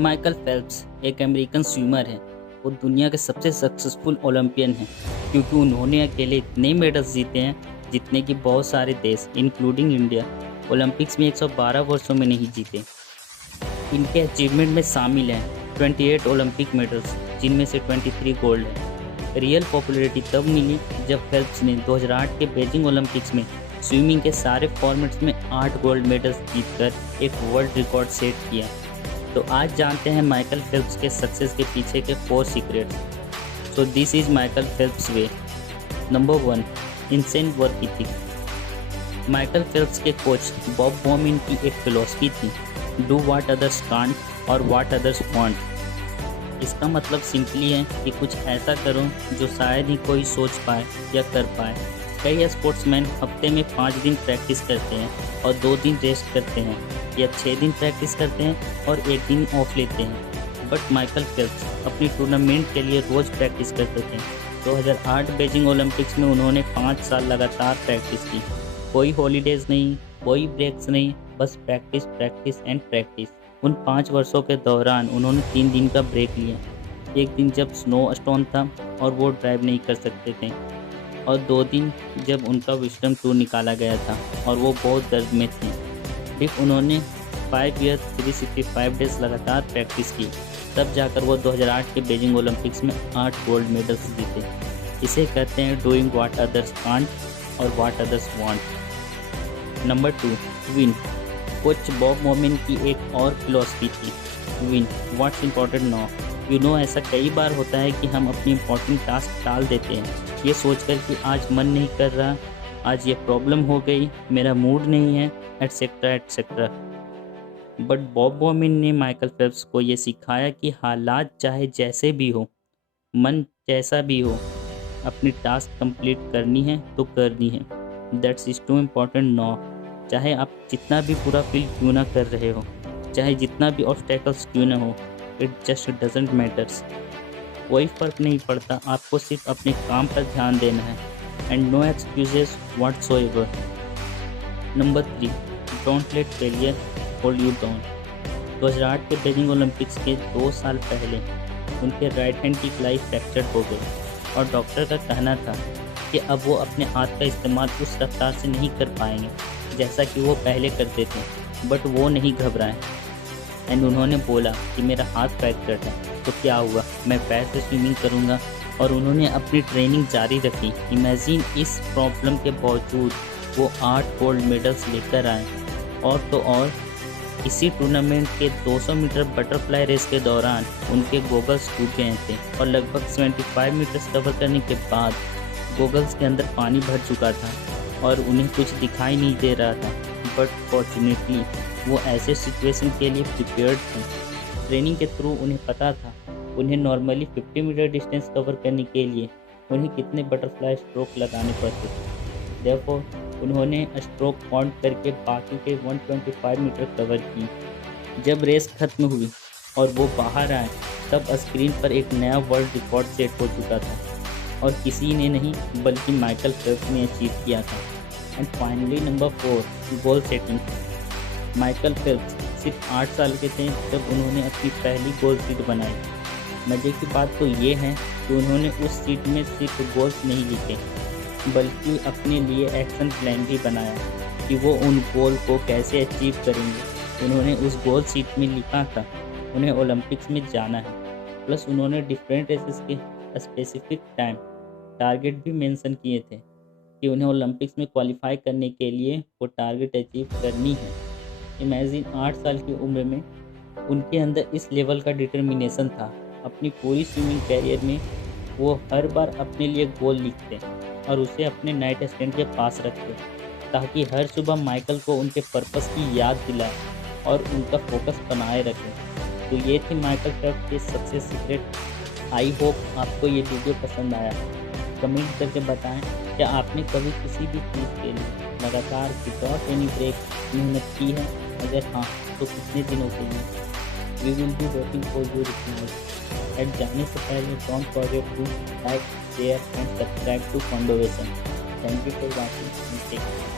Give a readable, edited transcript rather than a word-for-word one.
Michael Phelps एक American swimmer हैं। वो दुनिया के सबसे सक्सेसफुल ओलंपियन हैं क्योंकि उन्होंने अकेले इतने मेडल्स जीते हैं जितने कि बहुत सारे देश इंक्लूडिंग इंडिया ओलंपिक्स में 112 वर्षों में नहीं जीते। इनके अचीवमेंट में शामिल हैं 28 ओलंपिक मेडल्स, जिनमें से 23 गोल्ड हैं। रियल पॉपुलैरिटी तब मिली जब फेल्प्स ने 2008 के बीजिंग ओलंपिक्स में स्विमिंग के सारे फॉर्मेट्स में 8 गोल्ड मेडल्स जीतकर एक वर्ल्ड रिकॉर्ड सेट किया। तो आज जानते हैं माइकल फेल्प्स के सक्सेस के पीछे के 4 secrets. So this is Michael Phelps way. Number 1, insane work ethic. Michael Phelps के कोच बॉब बॉमिन की एक फिलॉसफी थी, डू व्हाट अदर्स कांट और व्हाट अदर्स वांट। इसका मतलब सिंपली है कि कुछ ऐसा करो जो शायद ही कोई सोच पाए या कर पाए। कई स्पोर्ट्समैन हफ्ते में 5 दिन प्रैक्टिस करते हैं और 2 दिन रेस्ट करते हैं, या 6 दिन प्रैक्टिस करते हैं और 1 दिन ऑफ लेते हैं। बट माइकल फेल्प्स अपनी टूर्नामेंट के लिए रोज़ प्रैक्टिस करते थे। 2008 बीजिंग ओलंपिक्स में उन्होंने 5 साल लगातार प्रैक्टिस की। कोई हॉलीडेज नहीं, कोई ब्रेक्स नहीं, बस प्रैक्टिस प्रैक्टिस एंड प्रैक्टिस। उन 5 वर्षों के दौरान उन्होंने 3 दिन का ब्रेक लिया। एक दिन जब स्नो स्टॉर्म था और वो ड्राइव नहीं कर सकते थे, और 2 दिन जब उनका विजडम टूर निकाला गया था और वो बहुत दर्द में थे। फिर उन्होंने 5 ईयर 365 डेज लगातार प्रैक्टिस की, तब जाकर वो 2008 के बीजिंग ओलंपिक्स में 8 गोल्ड मेडल्स जीते। इसे कहते हैं डूइंग व्हाट अदर्स कांट और what others want. Number 2, win. Coach Bob Bowman की एक और फिलॉसफी थी, विन व्हाट्स इम्पोर्टेंट नाउ। ऐसा कई बार होता है कि हम अपनी इम्पोर्टेंट टास्क टाल देते हैं, ये सोचकर कि आज मन नहीं कर रहा, आज ये प्रॉब्लम हो गई, मेरा मूड नहीं है, एटसेट्रा एटसेट्रा। बट बॉब बॉमिन ने माइकल फेल्प्स को ये सिखाया कि हालात चाहे जैसे भी हो, मन जैसा भी हो, अपनी टास्क कंप्लीट करनी है तो करनी है। That's is too important now. चाहे आप जितना भी बुरा फील क्यों ना कर रहे हो, चाहे जितना भी ऑब्स्टेकल्स क्यों ना हो, इट जस्ट डजंट मैटर्स। कोई फ़र्क नहीं पड़ता, आपको सिर्फ अपने काम पर ध्यान देना है। And no excuses whatsoever. Number 3, don't let failure hold you down. 2008 के बीजिंग ओलंपिक्स के 2 साल पहले उनके राइट हैंड की कलाई फ्रैक्चर हो गई और डॉक्टर का कहना था कि अब वो अपने हाथ का इस्तेमाल उस रफ्तार से नहीं कर पाएंगे जैसा कि वो पहले करते थे। बट वो नहीं घबराए एंड उन्होंने बोला कि मेरा हाथ फ्रैक्चर है तो क्या हुआ, मैं पैर से स्विमिंग करूँगा। और उन्होंने अपनी ट्रेनिंग जारी रखी। इमेजिन, इस प्रॉब्लम के बावजूद वो 8 गोल्ड मेडल्स लेकर आए। और तो और इसी टूर्नामेंट के 200 मीटर बटरफ्लाई रेस के दौरान उनके गोगल्स टूट गए थे और लगभग 75 मीटर्स कवर करने के बाद गोगल्स के अंदर पानी भर चुका था और उन्हें कुछ दिखाई नहीं दे रहा था। बट फॉर्चुनेटली वो ऐसे सिचुएशन के लिए प्रिपेयर्ड थे। ट्रेनिंग के थ्रू उन्हें पता था उन्हें नॉर्मली 50 मीटर डिस्टेंस कवर करने के लिए उन्हें कितने बटरफ्लाई स्ट्रोक लगाने पड़ते थे। देयरफॉर उन्होंने स्ट्रोक काउंट करके बाकी के 125 मीटर कवर की। जब रेस खत्म हुई और वो बाहर आए, तब स्क्रीन पर एक नया वर्ल्ड रिकॉर्ड सेट हो चुका था और किसी ने नहीं बल्कि माइकल फेल्प्स ने अचीव किया था। And finally number 4, goal setting. Michael Phelps सिर्फ 8 साल के थे जब उन्होंने अपनी पहली गोल सीट बनाई। मज़े की बात तो ये है कि उन्होंने उस सीट में सिर्फ गोल्स नहीं लिखे, बल्कि अपने लिए एक्शन प्लान भी बनाया कि वो उन गोल को कैसे अचीव करेंगे। उन्होंने उस गोल सीट में लिखा था उन्हें ओलंपिक्स में जाना है। प्लस उन्होंने डिफरेंट रेसेस के स्पेसिफिक टाइम टारगेट भी मेंशन किए थे कि उन्हें ओलंपिक्स में क्वालिफाई करने के लिए वो टारगेट अचीव करनी है। इमेजिन, 8 साल की उम्र में उनके अंदर इस लेवल का डिटर्मिनेशन था। अपनी पूरी स्विमिंग कैरियर में वो हर बार अपने लिए गोल लिखते और उसे अपने नाइट स्टैंड के पास रखते ताकि हर सुबह माइकल को उनके पर्पस की याद दिलाए और उनका फोकस बनाए रखें। तो ये थी माइकल फेल्प्स के सक्सेस सीक्रेट। आई होप आपको ये वीडियो पसंद आया। कमेंट करके बताएं क्या आपने कभी किसी भी चीज़ के लिए लगातार विदाउट एनी ब्रेक मेहनत की है। अगर हाँ, तो कितने दिनों के लिए। We will be waiting for your reply. And जाने से पहले don't forget to like, share and subscribe to foundation. Thank you for watching.